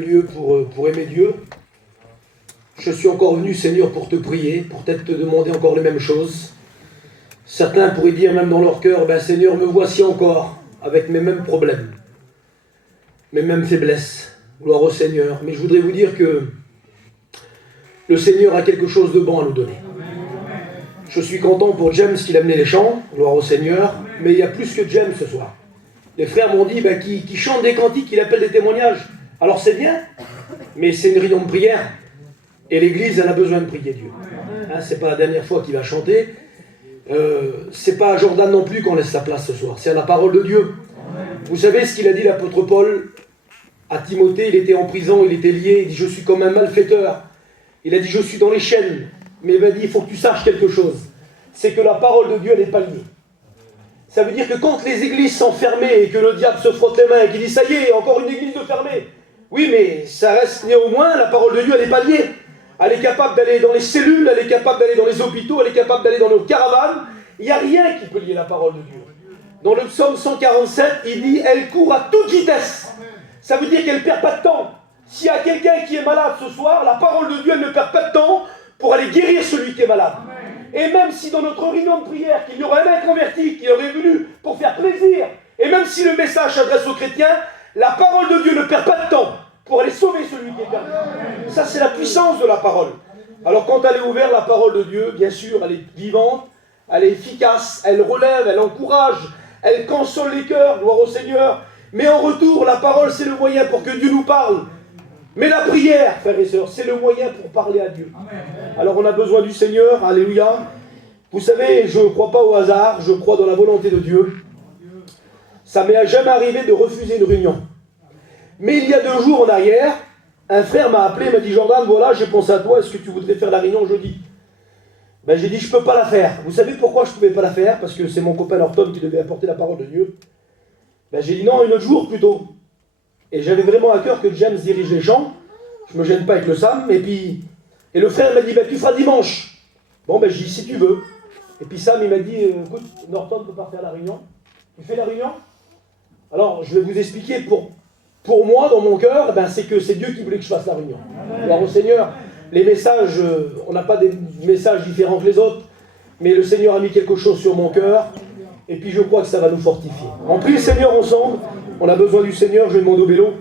Lieu pour aimer Dieu. Je suis encore venu, Seigneur, pour te prier, pour peut-être te demander encore les mêmes choses. Certains pourraient dire même dans leur cœur, ben Seigneur, me voici encore, avec mes mêmes problèmes, mes mêmes faiblesses. Gloire au Seigneur. Mais je voudrais vous dire que le Seigneur a quelque chose de bon à nous donner. Je suis content pour James qu'il a amené les chants, gloire au Seigneur, mais il y a plus que James ce soir. Les frères m'ont dit qu'il chante des cantiques, qu'il appelle des témoignages. Alors c'est bien, mais c'est une réunion de prière. Et l'Église, elle a besoin de prier Dieu. Hein, c'est pas la dernière fois qu'il va chanter. C'est pas à Jordan non plus qu'on laisse sa place ce soir. C'est à la parole de Dieu. Vous savez ce qu'il a dit l'apôtre Paul à Timothée? Il était en prison, il était lié. Il dit, je suis comme un malfaiteur. Il a dit, je suis dans les chaînes. Mais il m'a dit, il faut que tu saches quelque chose. C'est que la parole de Dieu, elle n'est pas liée. Ça veut dire que quand les églises sont fermées et que le diable se frotte les mains et qu'il dit, ça y est, encore une église de fermée. Oui, mais ça reste néanmoins, la parole de Dieu, elle n'est pas liée. Elle est capable d'aller dans les cellules, elle est capable d'aller dans les hôpitaux, elle est capable d'aller dans nos caravanes. Il n'y a rien qui peut lier la parole de Dieu. Dans le psaume 147, il dit, elle court à toute vitesse. Ça veut dire qu'elle ne perd pas de temps. S'il y a quelqu'un qui est malade ce soir, la parole de Dieu, elle ne perd pas de temps pour aller guérir celui qui est malade. Et même si dans notre réunion de prière, qu'il y aurait un inconverti qui aurait venu pour faire plaisir, et même si le message s'adresse aux chrétiens, la parole de Dieu ne perd pas de temps pour aller sauver celui qui est perdu. Ça, c'est la puissance de la parole. Alors quand elle est ouverte, la parole de Dieu, bien sûr, elle est vivante, elle est efficace, elle relève, elle encourage, elle console les cœurs, gloire au Seigneur. Mais en retour, la parole, c'est le moyen pour que Dieu nous parle. Mais la prière, frères et sœurs, c'est le moyen pour parler à Dieu. Alors on a besoin du Seigneur, alléluia. Vous savez, je ne crois pas au hasard, je crois dans la volonté de Dieu. Ça m'est jamais arrivé de refuser une réunion. Mais il y a 2 jours en arrière, un frère m'a appelé, m'a dit, Jordan, voilà, j'ai pensé à toi, est-ce que tu voudrais faire la réunion jeudi? Ben j'ai dit, je ne peux pas la faire. Vous savez pourquoi je ne pouvais pas la faire? Parce que c'est mon copain Norton qui devait apporter la parole de Dieu. Ben j'ai dit non, un autre jour plutôt. Et j'avais vraiment à cœur que James dirige les chants. Je ne me gêne pas avec le Sam. Et le frère m'a dit, ben tu feras dimanche. Bon, ben j'ai dit, si tu veux. Et puis Sam, il m'a dit, écoute, Norton ne peut pas faire la réunion. Tu fais la réunion? Alors, je vais vous expliquer pour moi, dans mon cœur, ben, c'est que c'est Dieu qui voulait que je fasse la réunion. Alors au Seigneur, les messages, on n'a pas des messages différents que les autres, mais le Seigneur a mis quelque chose sur mon cœur, et puis je crois que ça va nous fortifier. On prie le Seigneur ensemble, on a besoin du Seigneur, je vais demander au vélo,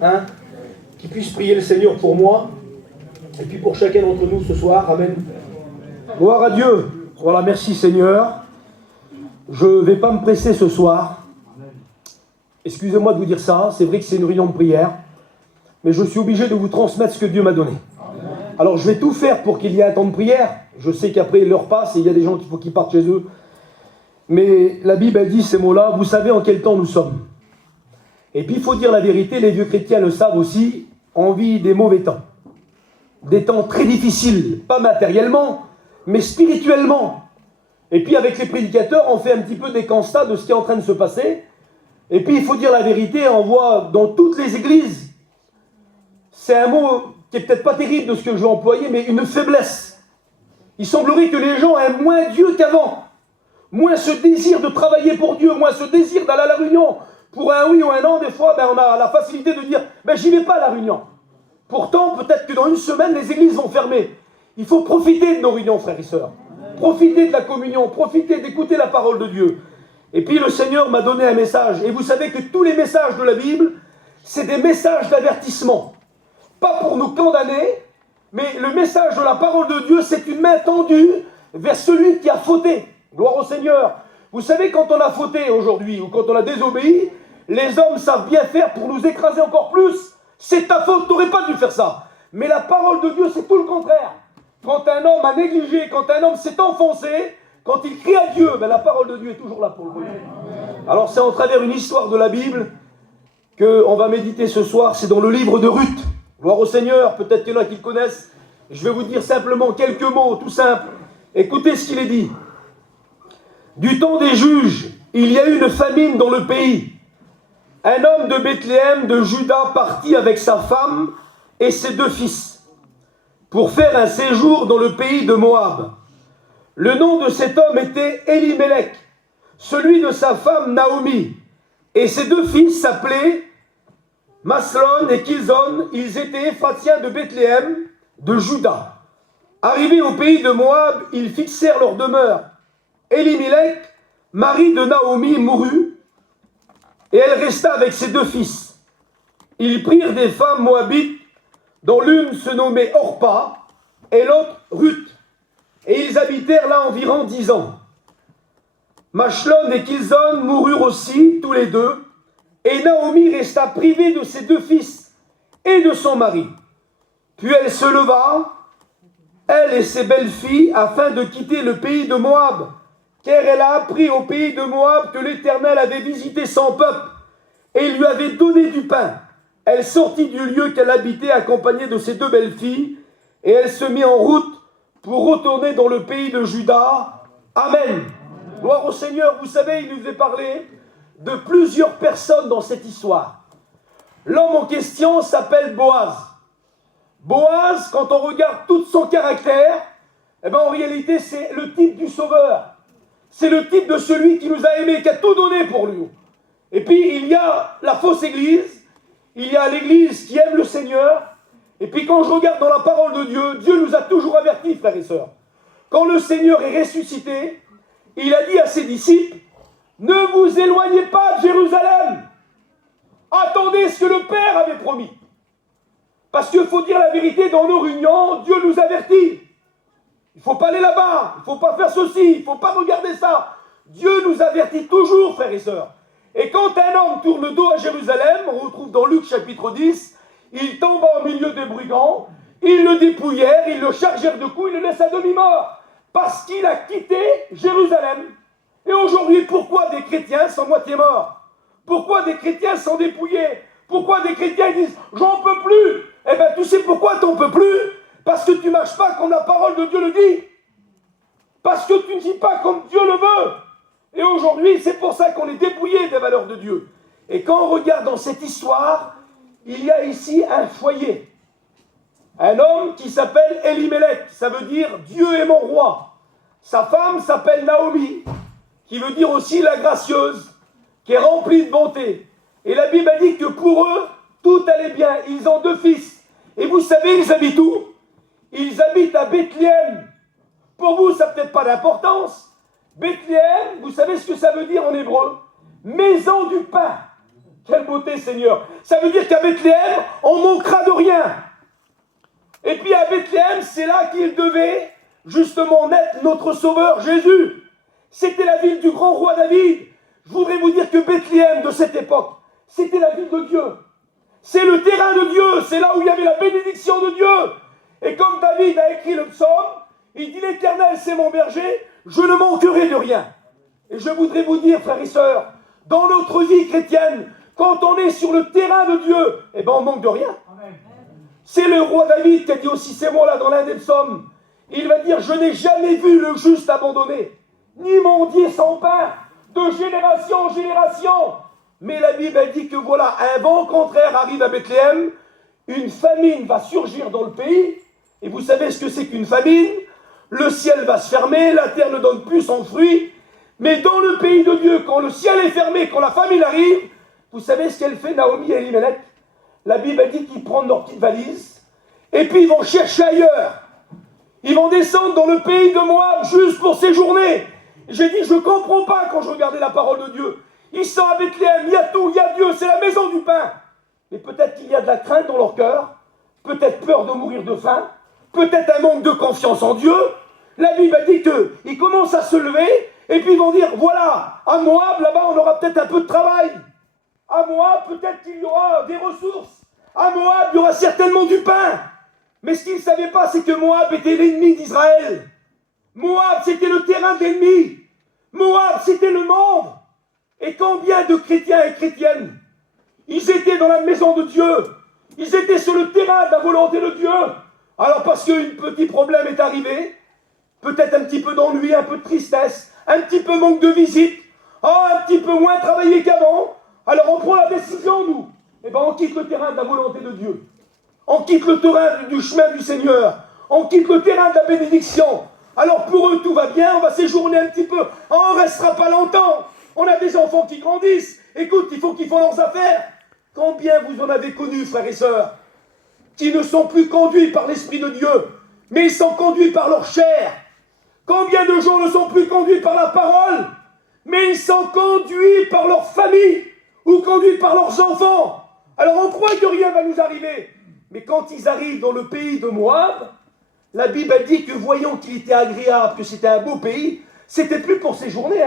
qu'il puisse prier le Seigneur pour moi, et puis pour chacun d'entre nous ce soir, amen. Gloire à Dieu. Voilà, merci Seigneur. Je ne vais pas me presser ce soir. Excusez-moi de vous dire ça, c'est vrai que c'est une réunion de prière, mais je suis obligé de vous transmettre ce que Dieu m'a donné. Alors je vais tout faire pour qu'il y ait un temps de prière. Je sais qu'après l'heure passe et il y a des gens qu'il faut qu'ils partent chez eux. Mais la Bible, elle dit ces mots-là, vous savez en quel temps nous sommes. Et puis il faut dire la vérité, les vieux chrétiens le savent aussi, on vit des mauvais temps. Des temps très difficiles, pas matériellement, mais spirituellement. Et puis avec les prédicateurs, on fait un petit peu des constats de ce qui est en train de se passer. Et puis il faut dire la vérité, on voit dans toutes les églises, c'est un mot qui est peut-être pas terrible de ce que je vais employer, mais une faiblesse. Il semblerait que les gens aiment moins Dieu qu'avant, moins ce désir de travailler pour Dieu, moins ce désir d'aller à la réunion. Pour un oui ou un non, des fois, on a la facilité de dire, j'y vais pas à la réunion. Pourtant, peut-être que dans une semaine, les églises vont fermer. Il faut profiter de nos réunions, frères et sœurs. Profiter de la communion, profiter d'écouter la parole de Dieu. Et puis le Seigneur m'a donné un message. Et vous savez que tous les messages de la Bible, c'est des messages d'avertissement. Pas pour nous condamner, mais le message de la parole de Dieu, c'est une main tendue vers celui qui a fauté. Gloire au Seigneur. Vous savez, quand on a fauté aujourd'hui, ou quand on a désobéi, les hommes savent bien faire pour nous écraser encore plus. C'est ta faute, tu n'aurais pas dû faire ça. Mais la parole de Dieu, c'est tout le contraire. Quand un homme a négligé, quand un homme s'est enfoncé, quand il crie à Dieu, la parole de Dieu est toujours là pour le relever. Alors c'est en travers une histoire de la Bible qu'on va méditer ce soir, c'est dans le livre de Ruth. Gloire au Seigneur, peut-être qu'il y en a qui le connaissent. Je vais vous dire simplement quelques mots, tout simples. Écoutez ce qu'il est dit. Du temps des juges, il y a eu une famine dans le pays. Un homme de Bethléem, de Juda, partit avec sa femme et ses 2 fils pour faire un séjour dans le pays de Moab. Le nom de cet homme était Elimelech, celui de sa femme Naomi, et ses 2 fils s'appelaient Maslon et Kilzon, ils étaient Éphratiens de Bethléem, de Juda. Arrivés au pays de Moab, ils fixèrent leur demeure. Elimelech, mari de Naomi, mourut, et elle resta avec ses 2 fils. Ils prirent des femmes moabites, dont l'une se nommait Orpa, et l'autre Ruth. Et ils habitèrent là environ 10 ans. Machlon et Kilzon moururent aussi, tous les 2, et Naomi resta privée de ses 2 fils et de son mari. Puis elle se leva, elle et ses belles-filles, afin de quitter le pays de Moab, car elle a appris au pays de Moab que l'Éternel avait visité son peuple et lui avait donné du pain. Elle sortit du lieu qu'elle habitait accompagnée de ses 2 belles-filles, et elle se mit en route pour retourner dans le pays de Juda. Amen. Gloire au Seigneur. Vous savez, il nous est parlé de plusieurs personnes dans cette histoire. L'homme en question s'appelle Boaz. Boaz, quand on regarde tout son caractère, en réalité, c'est le type du sauveur. C'est le type de celui qui nous a aimés, qui a tout donné pour lui. Et puis, il y a la fausse église, il y a l'église qui aime le Seigneur. Et puis, quand je regarde dans la parole de Dieu, Dieu nous a toujours avertis, frères et sœurs. Quand le Seigneur est ressuscité, il a dit à ses disciples, ne vous éloignez pas de Jérusalem. Attendez ce que le Père avait promis. Parce qu'il faut dire la vérité, dans nos réunions, Dieu nous avertit. Il ne faut pas aller là-bas, il ne faut pas faire ceci, il ne faut pas regarder ça. Dieu nous avertit toujours, frères et sœurs. Et quand un homme tourne le dos à Jérusalem, on retrouve dans Luc chapitre 10, il tomba au milieu des brigands, ils le dépouillèrent, ils le chargèrent de coups, ils le laissent à demi-mort. Parce qu'il a quitté Jérusalem. Et aujourd'hui, pourquoi des chrétiens sont moitié morts? Pourquoi des chrétiens sont dépouillés? Pourquoi des chrétiens disent « j'en peux plus » Eh bien, tu sais pourquoi tu n'en peux plus? Parce que tu ne marches pas comme la parole de Dieu le dit. Parce que tu ne dis pas comme Dieu le veut. Et aujourd'hui, c'est pour ça qu'on est dépouillé des valeurs de Dieu. Et quand on regarde dans cette histoire, il y a ici un foyer. Un homme qui s'appelle Elimelech, ça veut dire « Dieu est mon roi ». Sa femme s'appelle Naomi, qui veut dire aussi la gracieuse, qui est remplie de bonté. Et la Bible a dit que pour eux, tout allait bien. Ils ont 2 fils. Et vous savez, ils habitent où? Ils habitent à Bethléem. Pour vous, ça n'a peut-être pas d'importance. Bethléem, vous savez ce que ça veut dire en hébreu? Maison du pain. Quelle beauté, Seigneur. Ça veut dire qu'à Bethléem, on manquera de rien. Et puis à Bethléem, c'est là qu'il devait justement naître notre Sauveur Jésus. C'était la ville du grand roi David. Je voudrais vous dire que Bethléem de cette époque, c'était la ville de Dieu. C'est le terrain de Dieu, c'est là où il y avait la bénédiction de Dieu. Et comme David a écrit le psaume, il dit « L'Éternel, c'est mon berger, je ne manquerai de rien ». Et je voudrais vous dire, frères et sœurs, dans notre vie chrétienne, quand on est sur le terrain de Dieu, on manque de rien. C'est le roi David qui a dit aussi ces mots-là dans l'un des psaumes. Il va dire « Je n'ai jamais vu le juste abandonné, ni mendier sans pain, de génération en génération ». Mais la Bible a dit que voilà, un vent contraire arrive à Bethléem, une famine va surgir dans le pays, et vous savez ce que c'est qu'une famine? Le ciel va se fermer, la terre ne donne plus son fruit, mais dans le pays de Dieu, quand le ciel est fermé, quand la famine arrive, vous savez ce qu'elle fait, Naomi et Elimelech? La Bible a dit qu'ils prennent leur petite valise, et puis ils vont chercher ailleurs. Ils vont descendre dans le pays de Moab juste pour séjourner. J'ai dit, je ne comprends pas quand je regardais la parole de Dieu. Ils sont à Bethléem, il y a tout, il y a Dieu, c'est la maison du pain. Mais peut-être qu'il y a de la crainte dans leur cœur, peut-être peur de mourir de faim, peut-être un manque de confiance en Dieu. La Bible a dit qu'ils commencent à se lever, et puis ils vont dire, voilà, à Moab, là-bas, on aura peut-être un peu de travail. À Moab, peut-être qu'il y aura des ressources. À Moab, il y aura certainement du pain. Mais ce qu'ils ne savaient pas, c'est que Moab était l'ennemi d'Israël. Moab, c'était le terrain de l'ennemi. Moab, c'était le monde. Et combien de chrétiens et chrétiennes, ils étaient dans la maison de Dieu, ils étaient sur le terrain de la volonté de Dieu. Alors parce qu'un petit problème est arrivé, peut-être un petit peu d'ennui, un peu de tristesse, un petit peu manque de visite, un petit peu moins travaillé qu'avant, alors on prend la décision, nous, on quitte le terrain de la volonté de Dieu. On quitte le terrain du chemin du Seigneur. On quitte le terrain de la bénédiction. Alors pour eux, tout va bien, on va séjourner un petit peu. On ne restera pas longtemps. On a des enfants qui grandissent. Écoute, il faut qu'ils font leurs affaires. Combien vous en avez connu, frères et sœurs, qui ne sont plus conduits par l'Esprit de Dieu, mais ils sont conduits par leur chair. Combien de gens ne sont plus conduits par la parole, mais ils sont conduits par leur famille ou conduits par leurs enfants. Alors on croit que rien va nous arriver. Mais quand ils arrivent dans le pays de Moab, la Bible dit que voyant qu'il était agréable, que c'était un beau pays, c'était plus pour séjourner.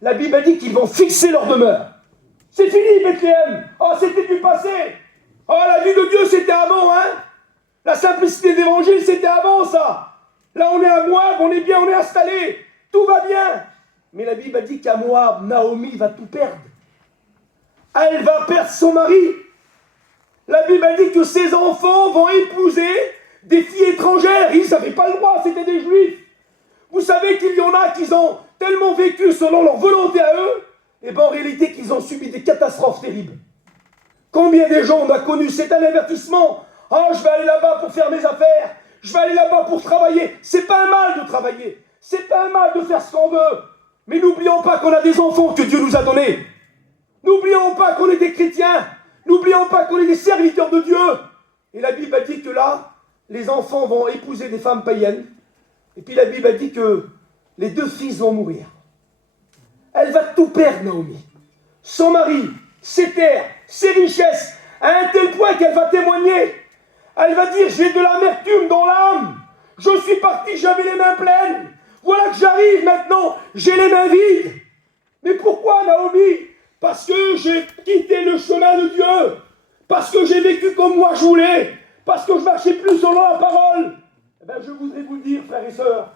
La Bible dit qu'ils vont fixer leur demeure. C'est fini Bethléem. Oh, c'était du passé. Oh, la vie de Dieu, c'était avant, La simplicité d'évangile, c'était avant ça. Là, on est à Moab, on est bien, on est installé. Tout va bien. Mais la Bible dit qu'à Moab, Naomi va tout perdre. Elle va perdre son mari. La Bible dit que ses enfants vont épouser des filles étrangères. Ils n'avaient pas le droit, c'était des juifs. Vous savez qu'il y en a qui ont tellement vécu selon leur volonté à eux, et bien en réalité qu'ils ont subi des catastrophes terribles. Combien de gens on a connu, c'est un avertissement. Oh, je vais aller là-bas pour faire mes affaires. Je vais aller là-bas pour travailler. C'est pas un mal de travailler. C'est pas un mal de faire ce qu'on veut. Mais n'oublions pas qu'on a des enfants que Dieu nous a donnés. N'oublions pas qu'on est des chrétiens. N'oublions pas qu'on est des serviteurs de Dieu. Et la Bible a dit que là, les enfants vont épouser des femmes païennes. Et puis la Bible a dit que les 2 fils vont mourir. Elle va tout perdre, Naomi. Son mari, ses terres, ses richesses, à un tel point qu'elle va témoigner. Elle va dire, j'ai de l'amertume dans l'âme. Je suis parti, j'avais les mains pleines. Voilà que j'arrive maintenant, j'ai les mains vides. Mais pourquoi, Naomi? Parce que j'ai quitté le chemin de Dieu. Parce que j'ai vécu comme moi je voulais. Parce que je marchais plus selon la parole. Eh bien, je voudrais vous le dire, frères et sœurs,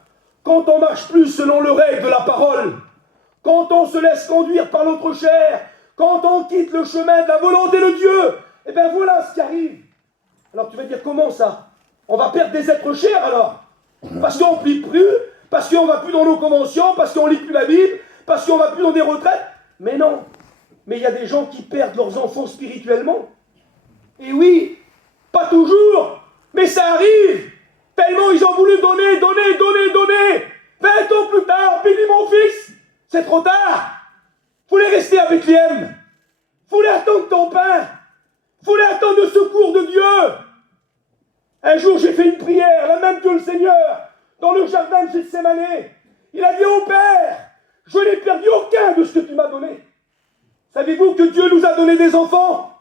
quand on marche plus selon le règle de la parole, quand on se laisse conduire par notre chair, quand on quitte le chemin de la volonté de Dieu, eh bien voilà ce qui arrive. Alors tu vas dire, comment ça? On va perdre des êtres chers alors? Parce qu'on ne plie plus, parce qu'on ne va plus dans nos conventions, parce qu'on ne lit plus la Bible, parce qu'on ne va plus dans des retraites? Mais non. Mais il y a des gens qui perdent leurs enfants spirituellement. Et oui, pas toujours, mais ça arrive. Tellement ils ont voulu donner. 20 ans plus tard, bénis mon fils, c'est trop tard. Voulez rester à Bethléem. Voulez attendre ton pain. Voulez attendre le secours de Dieu. Un jour, j'ai fait une prière, la même que le Seigneur, dans le jardin de Gethsémanée. Il a dit, ô Père, je n'ai perdu aucun de ce que tu m'as donné. Savez-vous que Dieu nous a donné des enfants?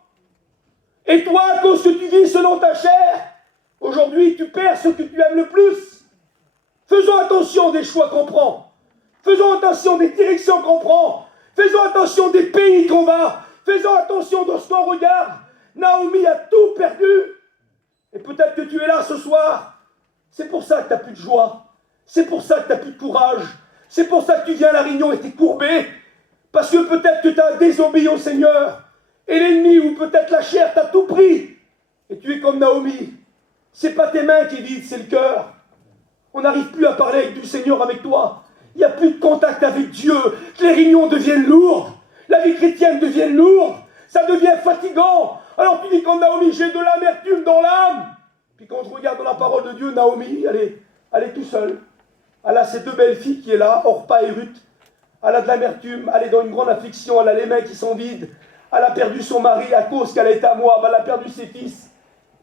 Et toi, à cause que tu vis selon ta chair, aujourd'hui, tu perds ce que tu aimes le plus. Faisons attention des choix qu'on prend. Faisons attention des directions qu'on prend. Faisons attention des pays qu'on va. Faisons attention de ce qu'on regarde. Naomi a tout perdu. Et peut-être que tu es là ce soir. C'est pour ça que tu n'as plus de joie. C'est pour ça que tu n'as plus de courage. C'est pour ça que tu viens à la réunion et tu es courbé. Parce que peut-être que tu as désobéi au Seigneur. Et l'ennemi ou peut-être la chair t'a tout pris. Et tu es comme Naomi. C'est pas tes mains qui vident, c'est le cœur. On n'arrive plus à parler du Seigneur avec toi. Il n'y a plus de contact avec Dieu. Les réunions deviennent lourdes. La vie chrétienne devient lourde. Ça devient fatigant. Alors tu dis comme Naomi, j'ai de l'amertume dans l'âme. Puis quand je regarde dans la parole de Dieu, Naomi, elle est tout seule. Elle a ses 2 belles filles qui est là, Orpa et Ruth. Elle a de l'amertume, elle est dans une grande affliction, elle a les mains qui sont vides. Elle a perdu son mari à cause qu'elle est à Moab, elle a perdu ses fils.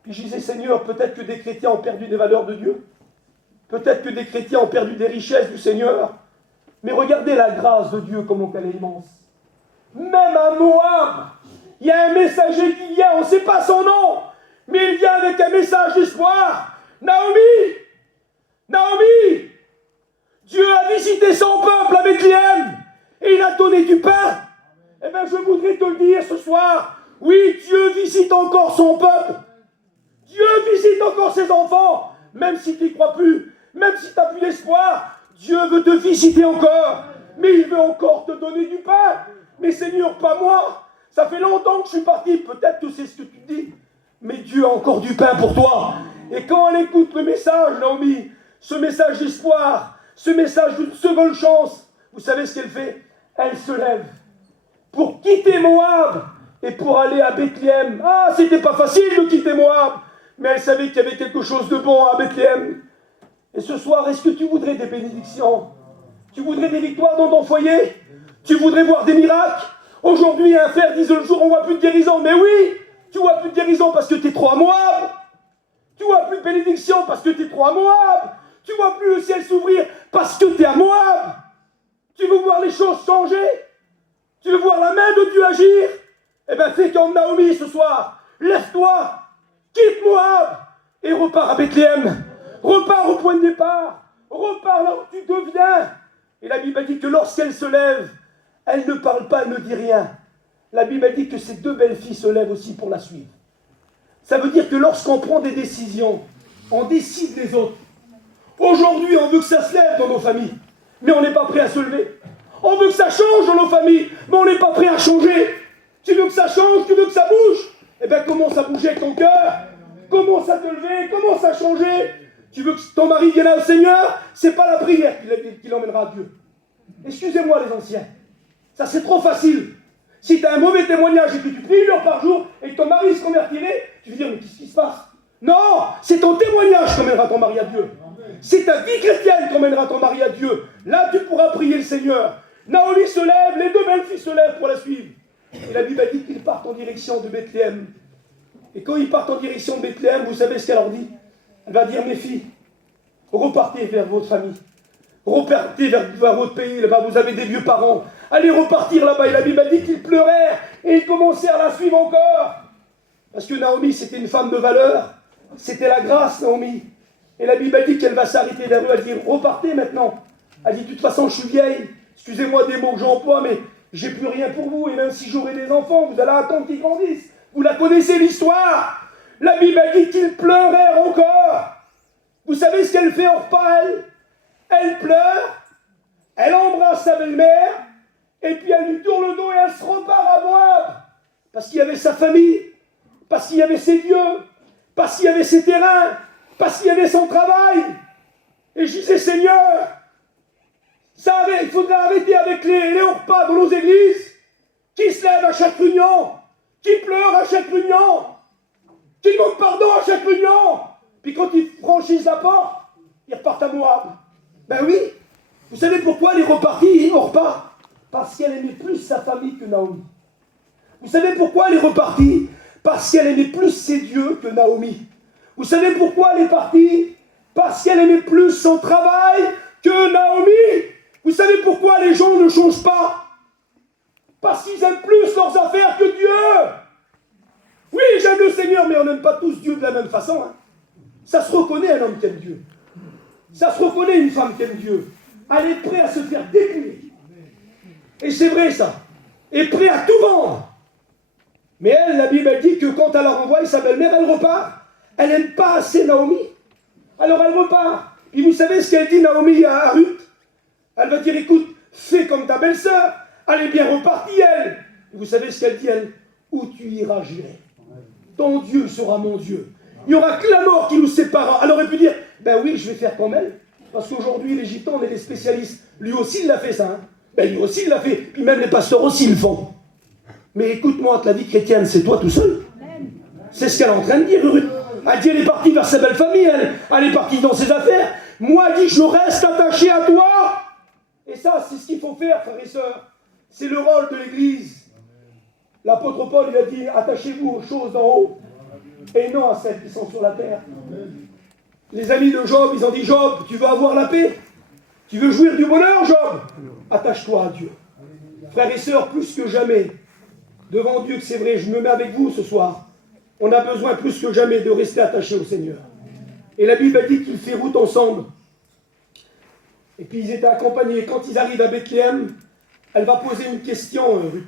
Puis je disais, Seigneur, peut-être que des chrétiens ont perdu des valeurs de Dieu. Peut-être que des chrétiens ont perdu des richesses du Seigneur. Mais regardez la grâce de Dieu, comment elle est immense. Même à Moab, il y a un messager qui vient, on ne sait pas son nom, mais il vient avec un message d'espoir. Naomi, Dieu a visité son peuple à Bethléem et il a donné du pain. Eh bien, je voudrais te le dire ce soir. Oui, Dieu visite encore son peuple. Dieu visite encore ses enfants. Même si tu n'y crois plus, même si tu n'as plus d'espoir, Dieu veut te visiter encore. Mais il veut encore te donner du pain. Mais Seigneur, pas moi. Ça fait longtemps que je suis parti. Peut-être que c'est ce que tu dis. Mais Dieu a encore du pain pour toi. Et quand elle écoute le message, Naomi, ce message d'espoir, ce message d'une seconde chance, vous savez ce qu'elle fait? Elle se lève pour quitter Moab et pour aller à Bethléem. Ah, c'était pas facile de quitter Moab, mais elle savait qu'il y avait quelque chose de bon à Bethléem. Et ce soir, est-ce que tu voudrais des bénédictions? Tu voudrais des victoires dans ton foyer? Tu voudrais voir des miracles? Aujourd'hui, un frère disait le jour, on ne voit plus de guérison. Mais oui, Tu vois plus de guérison parce que tu es trop à Moab. Tu vois plus de bénédiction parce que tu es trop à Moab. Tu vois plus le ciel s'ouvrir parce que tu es à Moab. Tu veux voir les choses changer? Tu veux voir la main de Dieu agir? Eh bien, fais comme Naomi ce soir. Lève-toi, quitte Moab et repars à Bethléem. Repars au point de départ. Repars là où tu deviens. Et la Bible a dit que lorsqu'elle se lève, elle ne parle pas, elle ne dit rien. La Bible a dit que ses deux belles filles se lèvent aussi pour la suivre. Ça veut dire que lorsqu'on prend des décisions, on décide les autres. Aujourd'hui, on veut que ça se lève dans nos familles, mais on n'est pas prêt à se lever. On veut que ça change dans nos familles, mais on n'est pas prêt à changer. Tu veux que ça change, tu veux que ça bouge? Eh bien, commence à bouger avec ton cœur. Commence à te lever, commence à changer. Tu veux que ton mari vienne au Seigneur? C'est pas la prière qui l'emmènera à Dieu. Excusez-moi les anciens, ça c'est trop facile. Si tu as un mauvais témoignage et que tu pries 1 heure par jour et que ton mari se convertirait, tu veux dire, mais qu'est-ce qui se passe? Non, c'est ton témoignage qui emmènera ton mari à Dieu. C'est ta vie chrétienne qui emmènera ton mari à Dieu. Là, tu pourras prier le Seigneur. Naomi se lève, les deux belles filles se lèvent pour la suivre. Et la Bible a dit qu'ils partent en direction de Bethléem. Et quand ils partent en direction de Bethléem, vous savez ce qu'elle leur dit? Elle va dire, mes filles, repartez vers votre famille. Repartez vers votre pays, là-bas, vous avez des vieux parents. Allez repartir là-bas. Et la Bible a dit qu'ils pleurèrent et ils commencèrent à la suivre encore. Parce que Naomi, c'était une femme de valeur. C'était la grâce, Naomi. Et la Bible a dit qu'elle va s'arrêter vers eux. Elle dit, repartez maintenant. Elle dit, de toute façon, je suis vieille. Excusez-moi des mots que j'emploie, mais j'ai plus rien pour vous. Et même si j'aurai des enfants, vous allez attendre qu'ils grandissent. Vous la connaissez, l'histoire. La Bible a dit qu'ils pleurèrent encore. Vous savez ce qu'elle fait en repas, elle? Elle pleure, elle embrasse sa belle-mère, et puis elle lui tourne le dos et elle se repart à Moab. Parce qu'il y avait sa famille, parce qu'il y avait ses dieux, parce qu'il y avait ses terrains, parce qu'il y avait son travail. Et je disais, Seigneur, il faudrait arrêter avec les repas dans nos églises, qui se lèvent à chaque réunion, qui pleurent à chaque réunion, qui demandent pardon à chaque réunion. Puis quand ils franchissent la porte, ils repartent à Moab. Ben oui, vous savez pourquoi elle est repartie au repas? Parce qu'elle aimait plus sa famille que Naomi. Vous savez pourquoi elle est repartie? Parce qu'elle aimait plus ses dieux que Naomi. Vous savez pourquoi elle est partie? Parce qu'elle aimait plus son travail que Naomi. Vous savez pourquoi les gens ne changent pas? Parce qu'ils aiment plus leurs affaires que Dieu. Oui, j'aime le Seigneur, mais on n'aime pas tous Dieu de la même façon. Hein. Ça se reconnaît un homme qui aime Dieu. Ça se reconnaît une femme qui aime Dieu. Elle est prête à se faire dépouiller. Et c'est vrai ça. Elle est prête à tout vendre. Mais elle, la Bible dit que quand elle a renvoyé sa belle-mère, elle repart. Elle n'aime pas assez Naomi. Alors elle repart. Et vous savez ce qu'elle dit Naomi à Ruth? Elle va dire, écoute, fais comme ta belle-sœur. Elle est bien repartie, elle. Et vous savez ce qu'elle dit, elle? Où tu iras, j'irai. Ton Dieu sera mon Dieu. Il n'y aura que la mort qui nous séparera. Elle aurait pu dire, ben oui, je vais faire comme elle. Parce qu'aujourd'hui, les gitans, on est des spécialistes. Lui aussi, il l'a fait, ça. Hein. Ben lui aussi, il l'a fait. Puis même les pasteurs aussi le font. Mais écoute-moi, la vie chrétienne, c'est toi tout seul. C'est ce qu'elle est en train de dire, Ruth. Elle dit, elle est partie vers sa belle famille. Elle est partie dans ses affaires. Moi, elle dit, je reste attaché à toi. Et ça, c'est ce qu'il faut faire, frères et sœurs. C'est le rôle de l'Église. L'apôtre Paul, il a dit, attachez-vous aux choses d'en haut. Et non à celles qui sont sur la terre. Les amis de Job, ils ont dit, Job, tu veux avoir la paix? Tu veux jouir du bonheur, Job? Attache-toi à Dieu. Frères et sœurs, plus que jamais, devant Dieu, que c'est vrai, je me mets avec vous ce soir. On a besoin plus que jamais de rester attaché au Seigneur. Et la Bible a dit qu'ils fait route ensemble. Et puis ils étaient accompagnés. Quand ils arrivent à Bethléem, elle va poser une question, Ruth.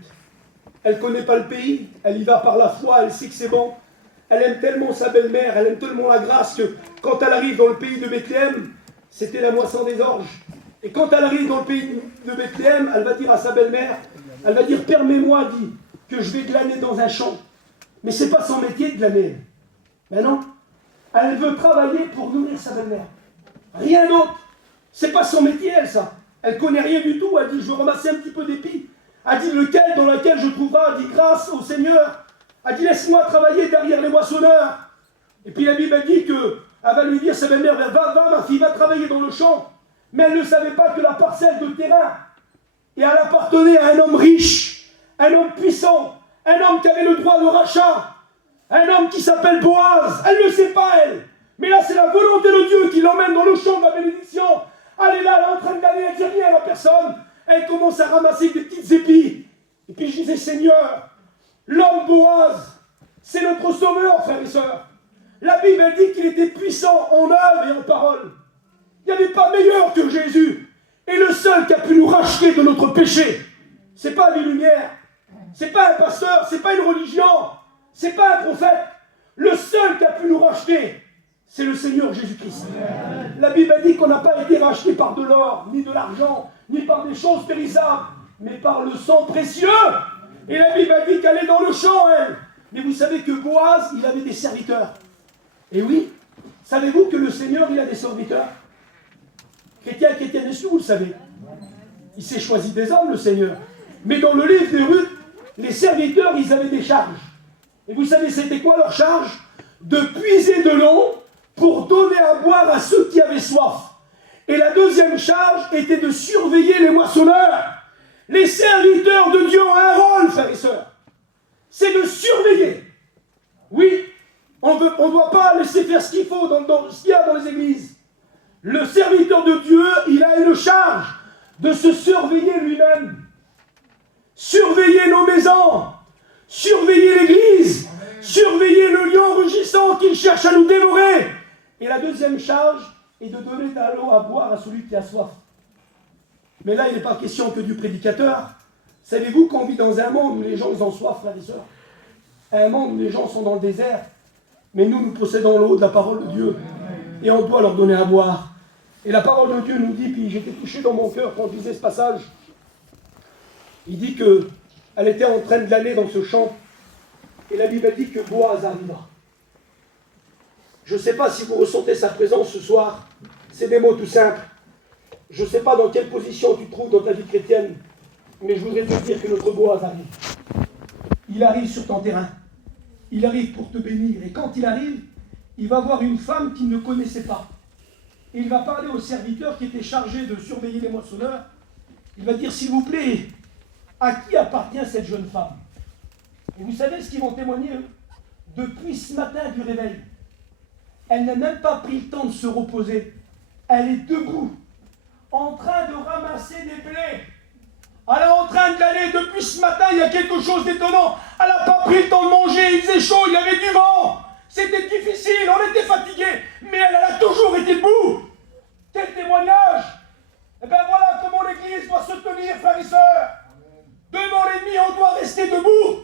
Elle ne connaît pas le pays, elle y va par la foi, elle sait que c'est bon. Elle aime tellement sa belle-mère, elle aime tellement la grâce que quand elle arrive dans le pays de Bethléem, c'était la moisson des orges. Et quand elle arrive dans le pays de Bethléem, elle va dire à sa belle-mère, elle va dire, permets-moi, dit, que je vais glaner dans un champ. Mais ce n'est pas son métier de glaner. Mais non, elle veut travailler pour nourrir sa belle-mère. Rien d'autre. Ce n'est pas son métier, elle, ça. Elle ne connaît rien du tout. Elle dit, je veux ramasser un petit peu d'épis. Elle dit, lequel dans lequel je trouverai, elle dit, grâce au Seigneur. Elle dit, laisse-moi travailler derrière les moissonneurs. Et puis la Bible dit que, elle va lui dire, sa belle-mère, va ma fille, va travailler dans le champ. Mais elle ne savait pas que la parcelle de terrain, et elle appartenait à un homme riche, un homme puissant, un homme qui avait le droit de rachat. Un homme qui s'appelle Boaz. Elle ne le sait pas, elle. Mais là, c'est la volonté de Dieu qui l'emmène dans le champ de la bénédiction. Elle est là, elle est en train d'aller, elle ne dit rien à la personne. Elle commence à ramasser des petites épis. Et puis je disais, Seigneur, l'homme Boaz, c'est notre sauveur, frères et sœurs. La Bible elle dit qu'il était puissant en œuvre et en parole. Il n'y avait pas meilleur que Jésus. Et le seul qui a pu nous racheter de notre péché, c'est pas une lumière, c'est pas un pasteur, c'est pas une religion, c'est pas un prophète. Le seul qui a pu nous racheter, c'est le Seigneur Jésus-Christ. La Bible dit qu'on n'a pas été racheté par de l'or, ni de l'argent, ni par des choses périssables, mais par le sang précieux. Et la Bible dit qu'elle est dans le champ, elle. Mais vous savez que Boaz, il avait des serviteurs. Et oui, savez-vous que le Seigneur, il a des serviteurs? Chrétien, est-ce que vous le savez? Il s'est choisi des hommes, le Seigneur. Mais dans le livre de Ruth, les serviteurs, ils avaient des charges. Et vous savez, c'était quoi leur charge? De puiser de l'eau pour donner à boire à ceux qui avaient soif. Et la deuxième charge était de surveiller les moissonneurs. Les serviteurs de Dieu ont un rôle, frères et sœurs. C'est de surveiller. Oui, on ne doit pas laisser faire ce qu'il faut dans ce qu'il y a dans les églises. Le serviteur de Dieu, il a une charge de se surveiller lui-même. Surveiller nos maisons, surveiller l'église, surveiller le lion rugissant qui cherche à nous dévorer. Et la deuxième charge est de donner de l'eau à boire à celui qui a soif. Mais là, il n'est pas question que du prédicateur. Savez-vous qu'on vit dans un monde où les gens ils ont soif, frères et sœurs? Un monde où les gens sont dans le désert. Mais nous possédons l'eau de la parole de Dieu. Et on doit leur donner à boire. Et la parole de Dieu nous dit, puis j'étais touché dans mon cœur quand je lisais ce passage. Il dit qu'elle était en train de glaner dans ce champ. Et la Bible dit que Boaz arriva. Je ne sais pas si vous ressentez sa présence ce soir. C'est des mots tout simples. Je ne sais pas dans quelle position tu te trouves dans ta vie chrétienne. Mais je voudrais te dire que notre Boaz arrive. Il arrive sur ton terrain. Il arrive pour te bénir. Et quand il arrive, il va voir une femme qu'il ne connaissait pas. Et il va parler au serviteur qui était chargé de surveiller les moissonneurs. Il va dire, s'il vous plaît, à qui appartient cette jeune femme? Et vous savez ce qu'ils vont témoigner, eux? Depuis ce matin du réveil, elle n'a même pas pris le temps de se reposer. Elle est debout, en train de ramasser des blés. Elle est en train d'aller depuis ce matin, il y a quelque chose d'étonnant. Elle n'a pas pris le temps de manger, il faisait chaud, il y avait du vent. C'était difficile, on était fatigué, mais elle a toujours été debout. Quel témoignage! Eh bien voilà comment l'Église doit se tenir, frères et sœurs. Devant l'ennemi, on doit rester debout.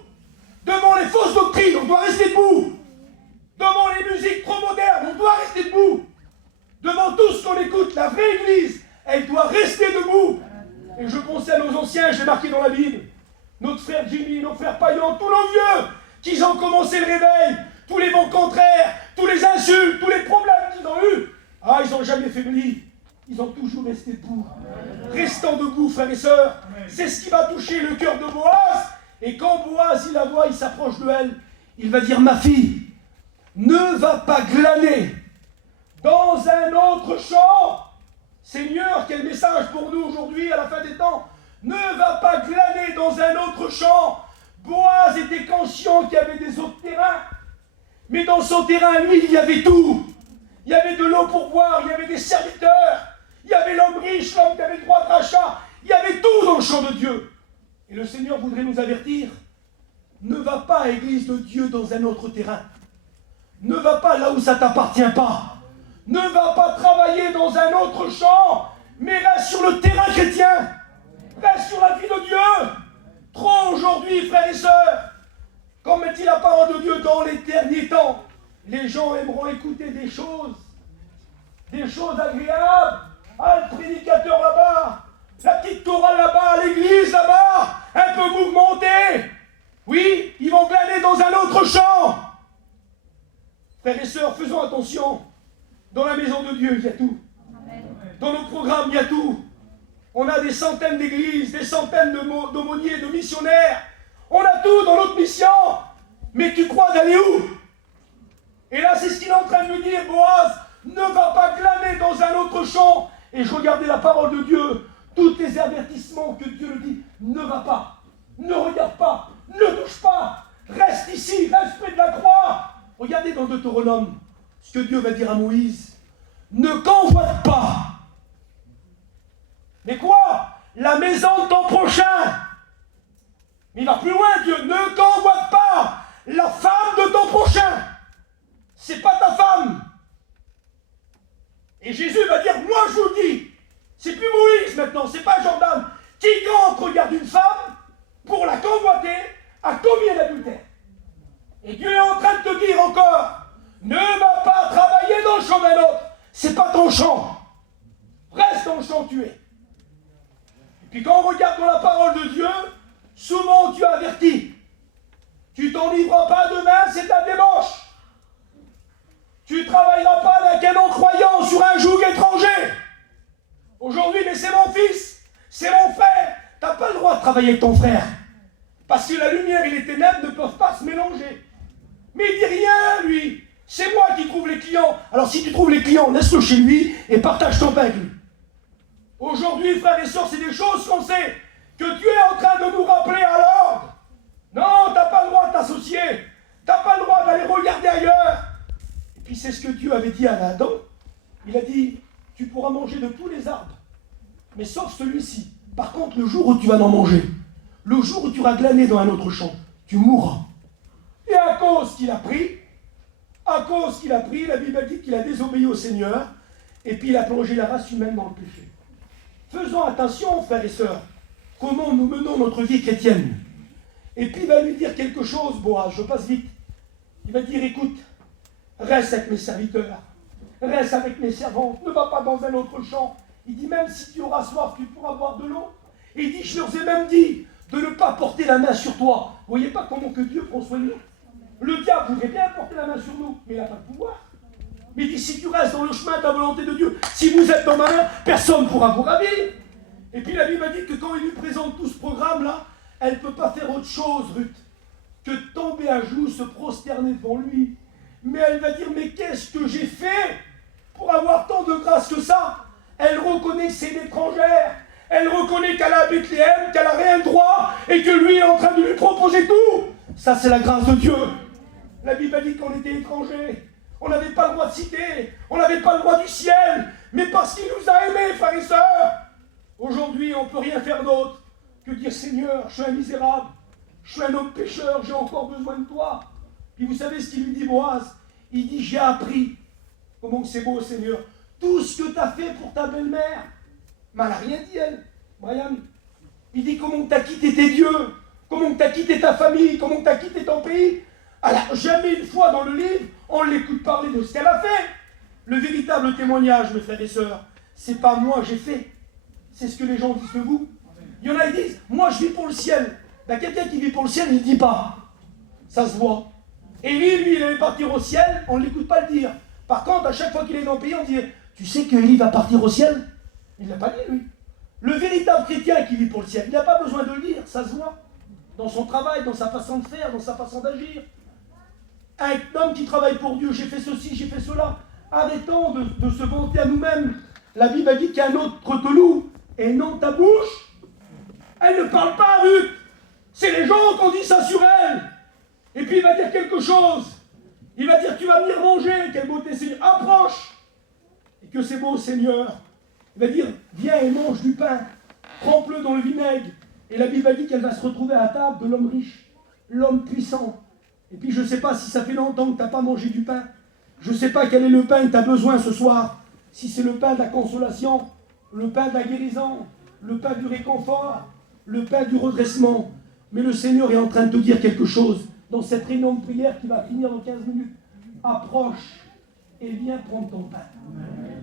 Devant les fausses doctrines, on doit rester debout. Devant les musiques trop modernes, on doit rester debout. Devant tout ce qu'on écoute, la vraie Église, elle doit rester debout. Et je pensais à nos anciens, j'ai marqué dans la Bible, notre frère Jimmy, nos frères Payan, tous nos vieux, qui ont commencé le réveil, tous les vents contraires, tous les insultes, tous les problèmes qu'ils ont eus. Ah, ils n'ont jamais faibli. Ils ont toujours resté debout. Restant debout, frères et sœurs, c'est ce qui va toucher le cœur de Boaz. Et quand Boaz, il la voit, il s'approche de elle, il va dire, ma fille, ne va pas glaner dans un autre champ. Seigneur, quel message pour nous aujourd'hui, à la fin des temps. Ne va pas glaner dans un autre champ. Boaz était conscient qu'il y avait des autres terrains. Mais dans son terrain, lui, il y avait tout. Il y avait de l'eau pour boire, il y avait des serviteurs, il y avait l'homme riche, l'homme qui avait droit de rachat. Il y avait tout dans le champ de Dieu. Et le Seigneur voudrait nous avertir. Ne va pas, Église de Dieu, dans un autre terrain. Ne va pas là où ça ne t'appartient pas. Ne va pas travailler dans un autre champ, mais reste sur le terrain chrétien. Reste sur la vie de Dieu. Trop aujourd'hui, frères et sœurs, comme dit la parole de Dieu dans les derniers temps, les gens aimeront écouter des choses agréables. Ah, le prédicateur là-bas, la petite chorale là-bas, l'église là-bas, un peu mouvementée. Oui, ils vont glaner dans un autre champ. Frères et sœurs, faisons attention. Dans la maison de Dieu, il y a tout. Dans nos programmes, il y a tout. On a des centaines d'églises, des centaines d'aumôniers, de missionnaires. On a tout dans notre mission. Mais tu crois d'aller où? Et là, c'est ce qu'il est en train de me dire, Boaz. Ne va pas glaner dans un autre champ. Et je regardais la parole de Dieu. Tous les avertissements que Dieu nous dit. Ne va pas. Ne regarde pas. Ne touche pas. Reste ici, reste près de la croix. Regardez dans Deutéronome ce que Dieu va dire à Moïse. Ne convoite pas. Mais quoi? La maison de ton prochain. Mais il va plus loin, Dieu. Ne convoite pas la femme de ton prochain. C'est pas ta femme. Et Jésus va dire, moi je vous dis, c'est plus Moïse maintenant, c'est pas Jordan. Quiconque regarde une femme pour la convoiter a commis un adultère. Et Dieu est en train de te dire encore, ne va pas travailler dans le champ d'un autre. C'est pas ton champ. Reste dans le champ où tu es. Et puis quand on regarde dans la parole de Dieu, souvent Dieu avertit. Tu t'en livres pas demain, c'est ta débauche. Tu ne travailleras pas avec un non-croyant sur un joug étranger. Aujourd'hui, mais c'est mon fils, c'est mon frère. Tu n'as pas le droit de travailler avec ton frère. Parce que la lumière et les ténèbres ne peuvent pas se mélanger. Mais il dit rien, lui. C'est moi qui trouve les clients. Alors si tu trouves les clients, laisse-le chez lui et partage ton pain avec lui. Aujourd'hui, frères et sœurs, c'est des choses qu'on sait que Dieu est en train de nous rappeler à l'ordre. Non, tu n'as pas le droit de t'associer. Tu n'as pas le droit d'aller regarder ailleurs. Et puis c'est ce que Dieu avait dit à Adam. Il a dit, tu pourras manger de tous les arbres, mais sauf celui-ci. Par contre, le jour où tu vas en manger, le jour où tu iras glaner dans un autre champ, tu mourras. Et à cause qu'il a pris, la Bible dit qu'il a désobéi au Seigneur, et puis il a plongé la race humaine dans le péché. Faisons attention, frères et sœurs, comment nous menons notre vie chrétienne. Et puis il va lui dire quelque chose, Boaz, je passe vite. Il va dire, écoute, reste avec mes serviteurs, reste avec mes servantes, ne va pas dans un autre champ. Il dit, même si tu auras soif, tu pourras boire de l'eau. Et il dit, je leur ai même dit de ne pas porter la main sur toi. Vous voyez pas comment que Dieu prend soin de nous? Le diable voudrait bien porter la main sur nous, mais il n'a pas de pouvoir. Mais il dit, si tu restes dans le chemin de la volonté de Dieu, si vous êtes dans ma main, personne ne pourra vous ravir. Et puis la Bible a dit que quand il lui présente tout ce programme-là, elle ne peut pas faire autre chose, Ruth, que de tomber à genoux, se prosterner devant lui. Mais elle va dire, mais qu'est-ce que j'ai fait pour avoir tant de grâce que ça? Elle reconnaît que c'est une étrangère. Elle reconnaît qu'elle a à Bethléem, qu'elle n'a rien de droit, et que lui est en train de lui proposer tout. Ça, c'est la grâce de Dieu. La Bible a dit qu'on était étrangers. On n'avait pas le droit de citer. On n'avait pas le droit du ciel. Mais parce qu'il nous a aimés, frères et sœurs. Aujourd'hui, on ne peut rien faire d'autre que dire, Seigneur, je suis un misérable. Je suis un homme pécheur, j'ai encore besoin de toi. Puis vous savez ce qu'il lui dit, Boaz? Il dit, j'ai appris. Comment c'est beau, Seigneur. Tout ce que tu as fait pour ta belle-mère. Mais elle n'a rien dit, elle, Brian. Il dit, comment tu as quitté tes dieux? Comment tu as quitté ta famille? Comment tu as quitté ton pays? Alors, jamais une fois dans le livre, on l'écoute parler de ce qu'elle a fait. Le véritable témoignage, mes frères et sœurs, c'est pas moi j'ai fait. C'est ce que les gens disent de vous. Il y en a qui disent, moi je vis pour le ciel. Ben, quelqu'un qui vit pour le ciel, il ne dit pas. Ça se voit. Élie, il allait partir au ciel, on ne l'écoute pas le dire. Par contre, à chaque fois qu'il est dans le pays, on dit, tu sais qu'Élie va partir au ciel? Il ne l'a pas dit, lui. Le véritable chrétien qui vit pour le ciel, il n'a pas besoin de le dire, ça se voit. Dans son travail, dans sa façon de faire, dans sa façon d'agir. Un homme qui travaille pour Dieu, j'ai fait ceci, j'ai fait cela. Arrêtons de se vanter à nous-mêmes. La Bible a dit qu'un autre te loue, et non ta bouche. Elle ne parle pas, Ruth. C'est les gens qui ont dit ça sur elle. Et puis il va dire quelque chose. Il va dire, tu vas venir manger. Quelle beauté, Seigneur. Approche. Et que c'est beau, Seigneur. Il va dire, viens et mange du pain. Trempe-le dans le vinaigre. Et la Bible a dit qu'elle va se retrouver à la table de l'homme riche, l'homme puissant. Et puis je ne sais pas si ça fait longtemps que tu n'as pas mangé du pain. Je ne sais pas quel est le pain que tu as besoin ce soir. Si c'est le pain de la consolation, le pain de la guérison, le pain du réconfort, le pain du redressement. Mais le Seigneur est en train de te dire quelque chose dans cette réunion de prière qui va finir dans 15 minutes. Approche et viens prendre ton pain.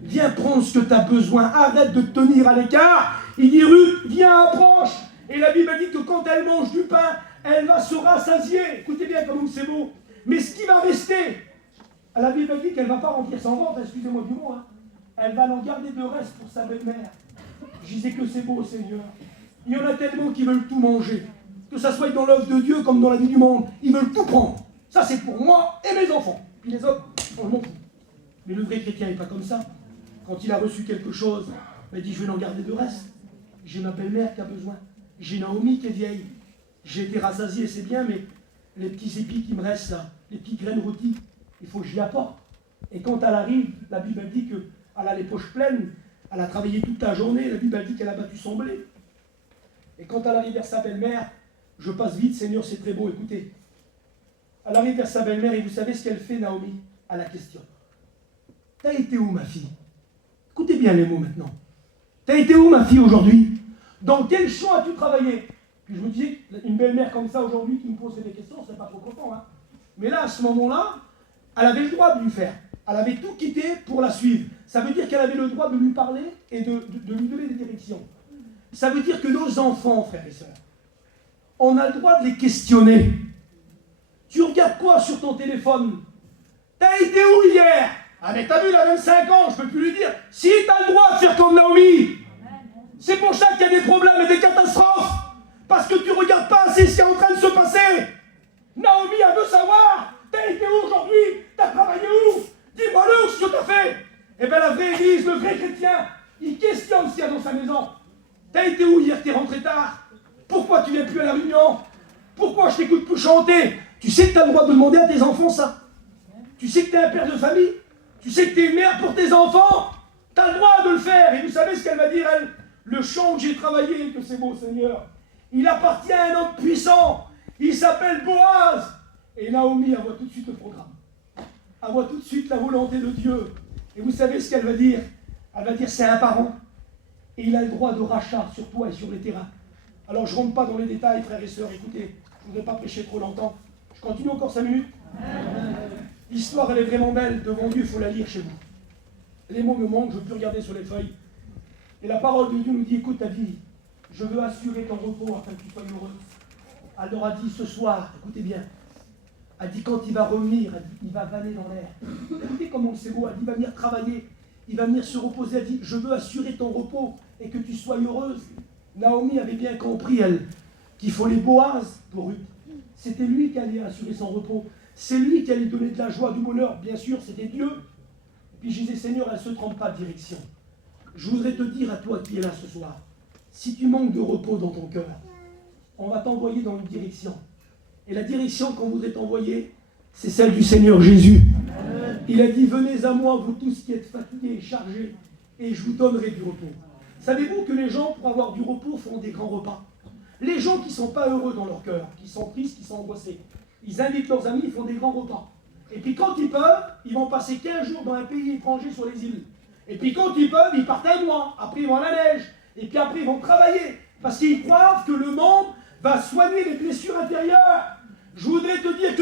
Viens prendre ce que tu as besoin. Arrête de te tenir à l'écart. Il dit, Ruth, viens, approche. Et la Bible dit que quand elle mange du pain, elle va se rassasier. Écoutez bien comme c'est beau. Mais ce qui va rester, la Bible dit qu'elle ne va pas remplir son ventre, excusez-moi du mot, elle va en garder de reste pour sa belle-mère. Je disais que c'est beau, Seigneur. Il y en a tellement qui veulent tout manger. Que ça soit dans l'œuvre de Dieu comme dans la vie du monde. Ils veulent tout prendre. Ça, c'est pour moi et mes enfants. Puis les autres, on m'en fout. Mais le vrai chrétien n'est pas comme ça. Quand il a reçu quelque chose, il dit, je vais en garder de reste. J'ai ma belle-mère qui a besoin. J'ai Naomi qui est vieille. J'ai été rassasié, c'est bien, mais les petits épis qui me restent là, les petites graines rôties, il faut que j'y apporte. Et quand elle arrive, la Bible dit qu'elle a les poches pleines, elle a travaillé toute la journée, la Bible dit qu'elle a battu son blé. Et quand elle arrive vers sa belle-mère, je passe vite, Seigneur, c'est très beau, écoutez. Elle arrive vers sa belle-mère et vous savez ce qu'elle fait, Naomi, à la question. T'as été où, ma fille? Écoutez bien les mots maintenant. T'as été où, ma fille, aujourd'hui? Dans quel champ as-tu travaillé? Puis je me disais, une belle-mère comme ça aujourd'hui qui me posait des questions, c'est pas trop content. Hein. Mais là, à ce moment-là, elle avait le droit de lui faire. Elle avait tout quitté pour la suivre. Ça veut dire qu'elle avait le droit de lui parler et de lui donner des directions. Ça veut dire que nos enfants, frères et sœurs, on a le droit de les questionner. Tu regardes quoi sur ton téléphone? T'as été où hier? Ah mais t'as vu, elle a 25 ans, je peux plus lui dire. Si t'as le droit de faire comme Naomi. C'est pour ça qu'il y a des problèmes et des catastrophes. Parce que tu ne regardes pas assez ce qui est en train de se passer. Naomi, elle veut savoir. T'as été où aujourd'hui? T'as travaillé où? Dis-moi-le ce que t'as fait. Eh bien la vraie église, le vrai chrétien, il questionne ce qu'il y a dans sa maison. T'as été où hier? T'es rentré tard. Pourquoi tu viens plus à la réunion? Pourquoi je t'écoute plus chanter? Tu sais que tu as le droit de demander à tes enfants ça. Tu sais que tu es un père de famille. Tu sais que tu es une mère pour tes enfants. Tu as le droit de le faire. Et vous savez ce qu'elle va dire, elle? Le champ que j'ai travaillé, que c'est beau, Seigneur, il appartient à un homme puissant. Il s'appelle Boaz. Et Naomi, elle voit tout de suite le programme. Elle voit tout de suite la volonté de Dieu. Et vous savez ce qu'elle va dire? Elle va dire, c'est un parent. Et il a le droit de rachat sur toi et sur les terrains. Alors je ne rentre pas dans les détails, frères et sœurs, écoutez, je ne voudrais pas prêcher trop longtemps. Je continue encore 5 minutes. L'histoire, elle est vraiment belle. Devant Dieu, il faut la lire chez vous. Les mots me manquent, je ne peux plus regarder sur les feuilles. Et la parole de Dieu nous dit, écoute ta vie, je veux assurer ton repos afin que tu sois heureuse. Elle leur a dit ce soir, écoutez bien, elle dit quand il va revenir, elle dit, il va vanner dans l'air. Écoutez comment c'est beau, elle dit il va venir travailler, il va venir se reposer, elle dit je veux assurer ton repos et que tu sois heureuse. Naomi avait bien compris, elle, qu'il faut les Boaz pour Ruth. C'était lui qui allait assurer son repos. C'est lui qui allait donner de la joie, du bonheur. Bien sûr, c'était Dieu. Et puis je disais, Seigneur, elle ne se trompe pas de direction. Je voudrais te dire à toi qui es là ce soir, si tu manques de repos dans ton cœur, on va t'envoyer dans une direction. Et la direction qu'on voudrait t'envoyer, c'est celle du Seigneur Jésus. Il a dit, venez à moi, vous tous qui êtes fatigués et chargés, et je vous donnerai du repos. Savez-vous que les gens, pour avoir du repos, font des grands repas? Les gens qui ne sont pas heureux dans leur cœur, qui sont tristes, qui sont angoissés, ils invitent leurs amis, ils font des grands repas. Et puis quand ils peuvent, ils vont passer 15 jours dans un pays étranger sur les îles. Et puis quand ils peuvent, ils partent un mois. Après, ils vont à la neige. Et puis après, ils vont travailler. Parce qu'ils croient que le monde va soigner les blessures intérieures. Je voudrais te dire que